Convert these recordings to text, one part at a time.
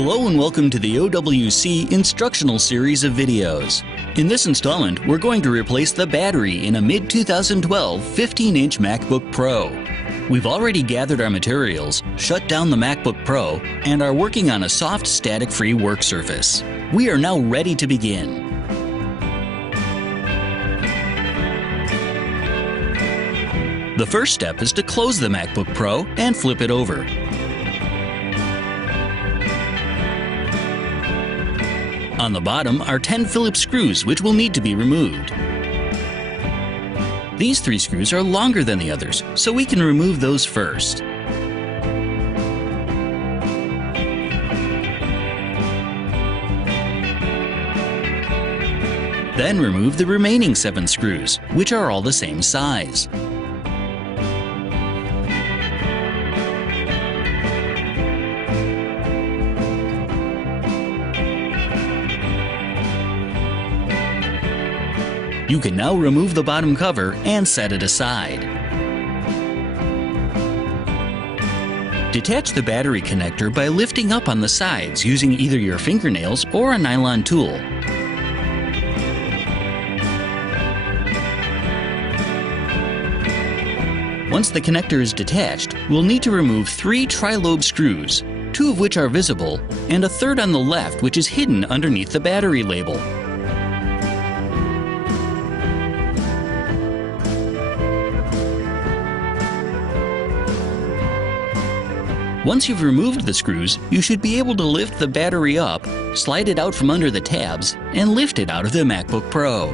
Hello and welcome to the OWC instructional series of videos. In this installment, we're going to replace the battery in a mid-2012 15-inch MacBook Pro. We've already gathered our materials, shut down the MacBook Pro, and are working on a soft, static-free work surface. We are now ready to begin. The first step is to close the MacBook Pro and flip it over. On the bottom are 10 Phillips screws which will need to be removed. These 3 screws are longer than the others, so we can remove those first. Then remove the remaining 7 screws, which are all the same size. You can now remove the bottom cover and set it aside. Detach the battery connector by lifting up on the sides using either your fingernails or a nylon tool. Once the connector is detached, we'll need to remove 3 tri-lobe screws, 2 of which are visible, and a third on the left which is hidden underneath the battery label. Once you've removed the screws, you should be able to lift the battery up, slide it out from under the tabs, and lift it out of the MacBook Pro.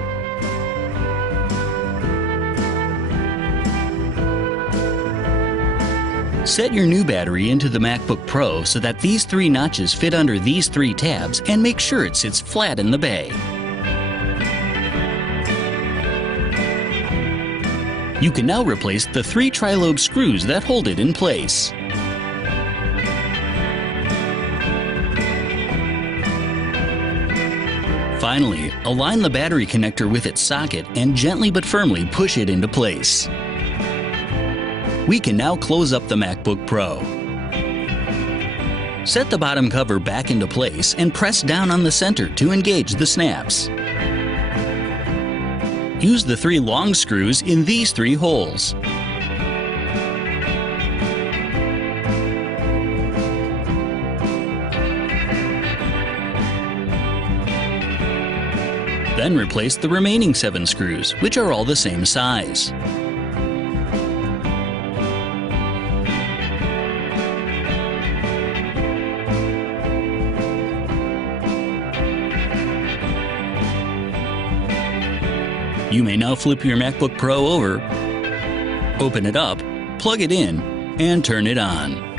Set your new battery into the MacBook Pro so that these 3 notches fit under these 3 tabs and make sure it sits flat in the bay. You can now replace the 3 tri-lobe screws that hold it in place. Finally, align the battery connector with its socket and gently but firmly push it into place. We can now close up the MacBook Pro. Set the bottom cover back into place and press down on the center to engage the snaps. Use the 3 long screws in these 3 holes. Then replace the remaining 7 screws, which are all the same size. You may now flip your MacBook Pro over, open it up, plug it in, and turn it on.